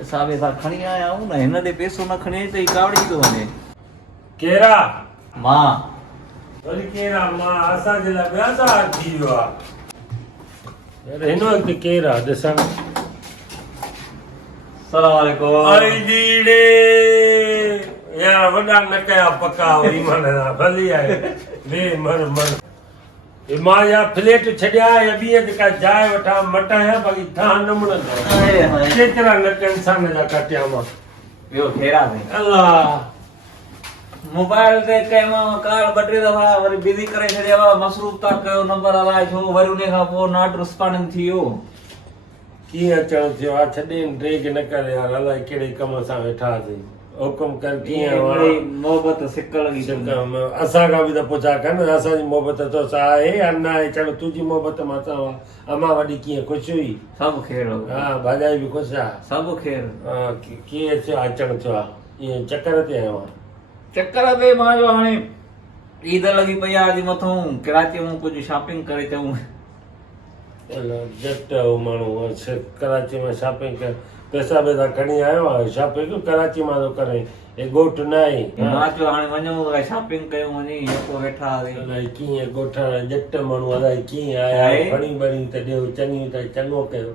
हिसाबे सां खणी आया आहियूं न। हिन ॾे पैसो न खणी त ही कावड़ी थो वञे। केरा मां वरी केरा मां असांजे लाइ ॿिया सार थी वियो आहे। अरे हिन वक़्तु केरा ॾिसण सलाम वालेकुम। आई दीड़े यार वॾा न कया पका वरी मन भली आहे वे मर मर मां या फ्लैट छॾिया या ॿीं जेका जाइ वठां मटाया बाक़ी थां न मिलंदो। केतिरा न इंसान जा कटिया मां ॿियो फेरा में अल्लाह मोबाइल ते कयो कार्ड ॿ टे दफ़ा वरी बिज़ी करे छॾियो मसरूफ़ था कयो नंबर अलाए छो वरी उन खां पोइ नॉट रिस्पॉन्डिंग थी वियो। कीअं अचणु थियो आहे छॾे ड्रेग न करे यार अलाए कहिड़े कम सां वेठा हुआसीं हुकुम कर कीअं मोहबत सिकल लॻी असांखां बि त पुछा कर न असांजी मोहबत तोसां आहे या न आहे चलो तुंहिंजी मोहबत मां चवां अमां वॾी कीअं ख़ुशि हुई सभु ख़ैरु हा भाॼाई बि ख़ुशि आहे सभु ख़ैरु। हा कीअं थियो अचणु थियो आहे ईअं चकर ते आयो आहे चकर ते मां जो हाणे ईद लॻी पई आहे अॼु मथां कराची में कुझु शॉपिंग करे अचूं। जट माण्हू कराची में शॉपिंग कर पैसा पैसा खणी आयो आहे शॉपिंग कराची मां थो करे हे ॻोठ न आहे। मां चयो हाणे वञूं शॉपिंग कयूं वञी पोइ वेठा अलाए कीअं ॻोठण जट माण्हू अलाए कीअं आया खणी बणी त ॾियो चङियूं त चङो कयो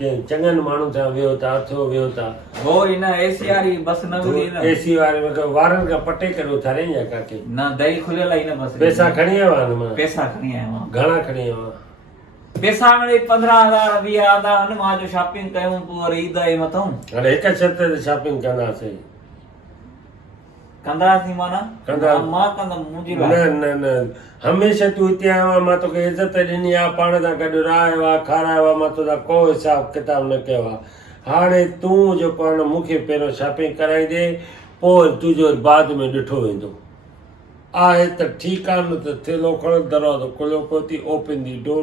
कंहिं चङनि माण्हुनि सां वियो था थियो वियो था हो इन एसी वारी बस न मिली न एसी वारे में वारनि खां पटे करे उथारियईं या काके न दही खुलियल आई न बस पैसा खणी आयो आहे न पैसा खणी आयो आहियां। घणा खणी आयो आहे पैसा मिले 15,000 20,000 मां जो शॉपिंग कयूं पोइ वरी ईद जे मथां हाणे हिक छत ते शॉपिंग कंदासीं कंदासीं माना कंदा मां कंदमि मुंहिंजी न न न हमेशह तूं हिते आयो आहे मां तोखे इज़त ॾिनी आहे पाण सां गॾु रहायो आहे खारायो आहे मां तोसां को हिसाब किताब न कयो आहे। हाणे तूं जेको आहे न मूंखे पहिरियों शॉपिंग कराईंदे पोइ तुंहिंजो बाद में ॾिठो वेंदो आहे त ठीकु आहे न त थेलो खणो दरवाज़ो खुलियो पियो थी ओपन दी डोर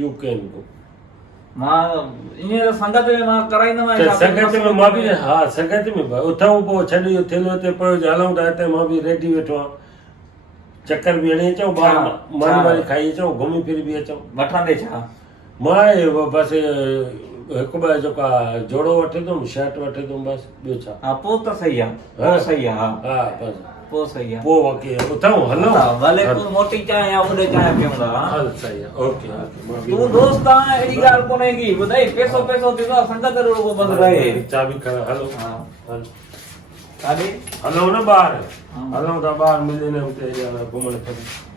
यू कैन गो। मां ईअं संगत में मां कराईंदमि संगत में मां बि हा संगत में उथूं पोइ छॾियो थेलो ते पियो हलूं था हिते मां बि रेडी वेठो आहियां चकर बि हणी अचूं ॿाहिरि मानी वानी खाई अचूं घुमी फिरी बि अचूं वठंदे छा मां बसि हिकु ॿ जेका जोड़ो वठे थो शर्ट वठे थो बसि ॿियो छा। हा पोइ त सही आहे पोइ सही आहे हा बसि पोइ सही आहे पोइ बाक़ी उथूं हलूं भले तूं मोटी चांहि या उॾे चांहि पियूं था हल सही आहे ओके तूं दोस्त आहे अहिड़ी ॻाल्हि कोन्हे की ॿुधाई पैसो पैसो थींदो आहे संगत रुॻो बंदि रहे चाबी खण हलो हल काॾे हलूं न ॿाहिरि हलूं था ॿाहिरि मिली न हुते घुमण फिरण।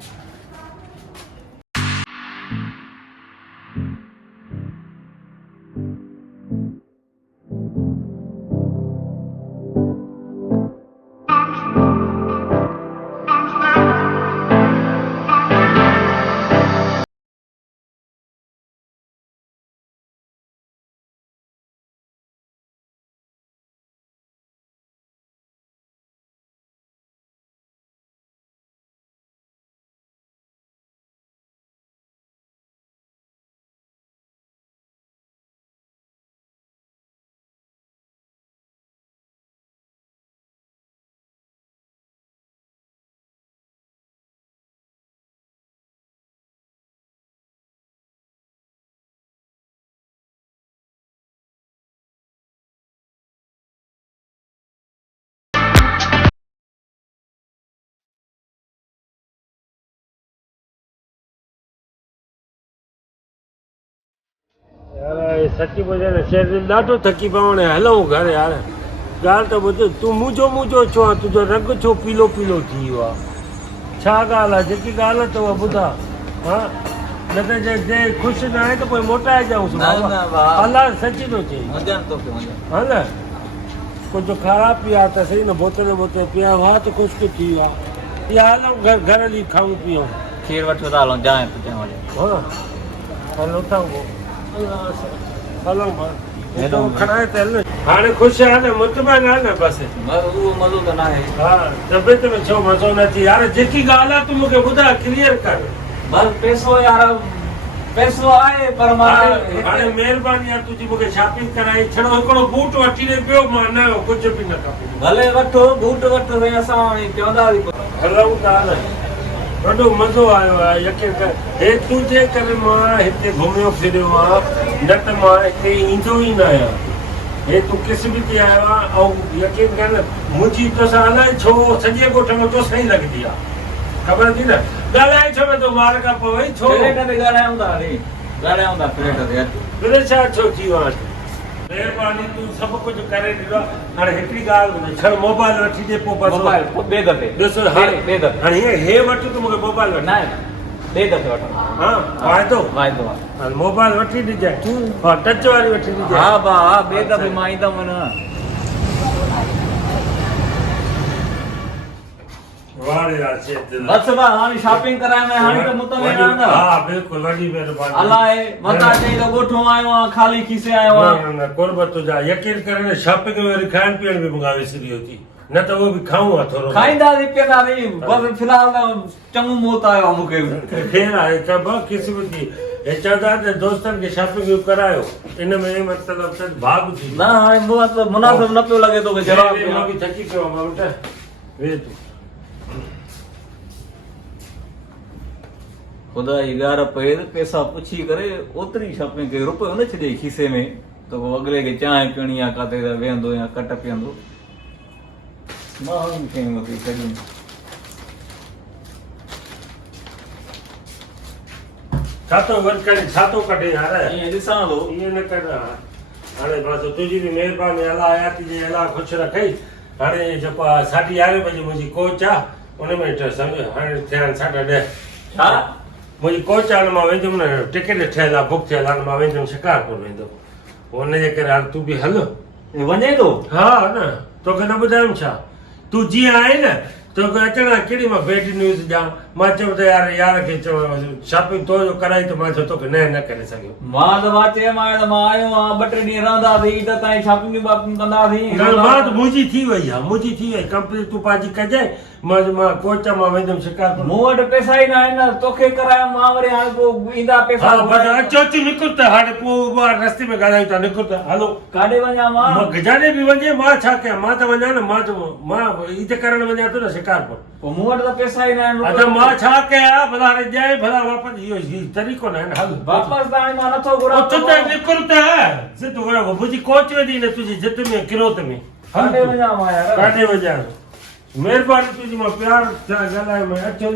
यार सची ॿुधाए शरीर ॾाढो थकी पियो हाणे हलूं घर यार ॻाल्हि त ॿुध तूं मुंहिंजो छो आहे तुंहिंजो रंग छो पीलो पीलो थी वियो आहे छा ॻाल्हि आहे जेकी ॻाल्हि आहे त उहा ॿुधा हा न त जे ख़ुशि न आहे त पोइ मोटाए ॾियूंसि अलाह सची थो चई हा न कुझु ख़राबु पिया त सही न बोतल बोतल पिया हुआ त ख़ुशि थी वियो आहे या हलूं घर जी खाऊं पीऊं खीर वठो था हलूं चांहि हा हलो था हलूं खणाए त हल हाणे ख़ुशि आहे न मुतमइन आहे न बसि उहो मज़ो त न आहे हा तबियत में छो मज़ो न थी यार जेकी ॻाल्हि आहे तूं मूंखे ॿुधाए क्लियर कर बस पैसो यार पैसो आहे पर मां हाणे महिरबानी आहे तुंहिंजी मूंखे शॉपिंग कराई छड़ो हिकिड़ो बूट वठी ॾे पियो मां न कुझु बि न खपे भले वठो बूट वठो असां हाणे चवंदा हलूं था न ॾाढो मज़ो आयो आहे यकीन कर हे तुंहिंजे करे मां हिते घुमियो फिरियो आहे न त मां हिते ईंदो ई न आहियां हे तूं किस बि थी आयो आहे ऐं यकीन कर न मुंहिंजी तोसां अलाए छो सॼे ॻोठ में तोसां ई लॻंदी आहे ख़बर थी न ॻाल्हाए छो में तो मार खां पोइ वई छो फ्लैट ते ॻाल्हायूं था हली ॻाल्हायूं था फ्लैट ते अच तुंहिंजे छा छो थी वियो आहे महिरबानी तूं सभु कुझु करे ॾिनो हाणे हिकिड़ी ॻाल्हि ॿुधाए छड़ मोबाइल वठी ॾे पोइ बसि मोबाइल ॿिए दफ़े ॾिस हाणे ॿिए दफ़े हाणे हे वठि तूं मूंखे मोबाइल वठी न ॿिए दफ़े वठो हा वाइदो वाइदो आहे हाणे मोबाइल वठी ॾिजांइ हा टच वारी वठी ॾिजांइ हा भाउ ॿिए दफ़े मां ईंदुमि न वाह यार चेत बस भाउ हाणे शॉपिंग कराइण में हाणे त मुतमे रहंदा हा बिल्कुलु वॾी महिरबानी अलाए मथां चई त ॻोठो आयो आहियां ख़ाली खीसे आयो न आहियां न न कुर्बत तुंहिंजा यकीन करे न शॉपिंग में वरी खाइण पीअण बि मूंखां विसरी वियो थी न त उहो बि खाऊं आहे थोरो खाईंदासीं पीअंदासीं बसि फ़िलहाल त चङो मौत आयो आहे मूंखे ख़ैर आहे त ॿ क़िस्म जी हे चवंदा त दोस्तनि खे शॉपिंग करायो इन में मतिलबु त भाग थी न हाणे मतिलबु मुनासिब न पियो लॻे थो की जवाब ॾियां। मां बि थकी पियो आहियां बेटा वेह तूं ख़ुदा जी ॻाल्हि पए पैसा पुछी करे ओतिरी शॉपिंग कई रुपयो न छॾे खीसे में त पोइ अॻिले खे चांहि पीअणी आहे किथे त वेहंदो या कट पीअंदो माण्हुनि खे मूंखे छॾी छा थो वर्क करे छा थो कढे यार ईअं ॾिसां थो इएं न कर हाणे बसि तुंहिंजी बि महिरबानी अलाह हयाती जे अलाह ख़ुशि रखई हाणे जेको आहे 11:30 बजे मुंहिंजी कोच आहे उन में सम्झो हाणे थिया आहिनि 10:30 छा मुंहिंजी कोच आहे मां वेंदुमि न टिकट ठहियल आहे बुक थियल आहे मां वेंदुमि शिकारपुर वेंदुमि हुनजे करे हाणे तूं बि हल वञे थो हा न तोखे न ॿुधायमि छा तूं जीअं आहे न तोखे अचण आहे कहिड़ी मां बैड न्यूज़ ॾियां मां चयो त यार खे चवां शॉपिंग तो जो कराई त मां चयो तोखे न करे सघियो मां त मां चयोमांइ त मां आयो आहियां 2-3 ॾींहं रहंदासीं त ताईं शॉपिंग कंदासीं मां त मुंहिंजी थी वई आहे मुंहिंजी थी वई कंप्लीट तूं पंहिंजी कजांइ मां कोच मां वेंदुमि शिकारपुर मूं वटि पैसा ई न आहिनि तोखे करायो मां वरी हाणे पोइ ईंदा पैसा हा बसि अचो अची निकिर त हाणे पोइ रस्ते में ॻाल्हायूं था निकिर त हलो काॾे वञा मां जाॾे बि वञे मां छा कयां मां त वञा न मां हिते करणु वञा थो न शिकारपुर पोइ मूं वटि त पैसा ई न आहिनि अच्छा मां छा कयां भला हाणे ॾियां भला वापसि इहो तरीक़ो न आहे न हल वापसि त हाणे मां नथो घुरां उथु त निकिर त सिधो मुंहिंजी कोच वेंदी न तुंहिंजी जित में किरोत में काॾे वञा मां यार काॾे वञा महिरबानी तुंहिंजी मां प्यार सां ॻाल्हायो मैं अचो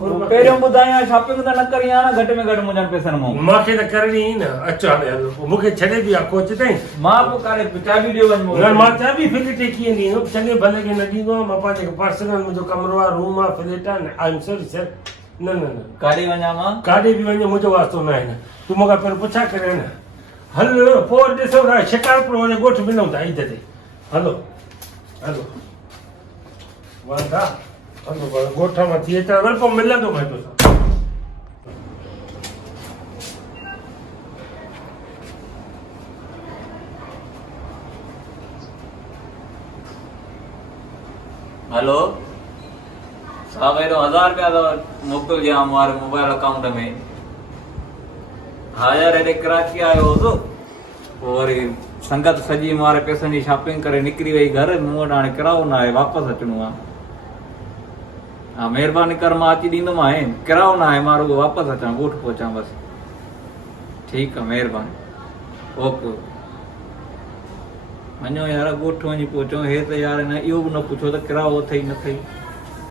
पहिरियों ॿुधायां शॉपिंग त न करी आहे न घटि में घटि मुंहिंजनि पैसनि मां मूंखे त करणी ई न अचो हाणे हलो मूंखे छॾे बि आहे कोच ताईं मां पोइ काॾे चाबी ॾियो वञ न मां चाबी फ्लैट कीअं ॾींदुमि चङे भले खे न ॾींदो आहियां मां पंहिंजे पर्सनल मुंहिंजो कमरो आहे रूम आहे फ्लैट आहे न आई एम सॉरी सर न न न काॾे वञा मां काॾे बि वञे मुंहिंजो वास्तो न आहे न तूं मूंखां पहिरियों पुछा करे न हल पोइ ॾिसो था शिकारपुर वञे ॻोठ मिलूं था ईद ते हलो हलो वांदा हलो ॻोठ मां थी अचां वरी पोइ मिलंदो भाई तोसां हेलो साहब हेॾो 1000 रुपया अथव मोकिलिजां हमारे मोबाइल अकाउंट में हा यार हेॾे कराची आयो हुओ पोइ वरी संगत सॼी मारे पैसनि जी शॉपिंग करे निकिरी वई घर मूं वटि हाणे किरायो न आहे वापसि अचिणो आहे हा महिरबानी कर मां अची ॾींदोमांइ किरायो न आहे मां रुॻो वापसि अचां ॻोठ पहुचां बसि ठीकु आहे महिरबानी ओके वञो यार ॻोठ वञी पहुचो हे त यार न इहो बि न पुछो त किरायो अथई न अथई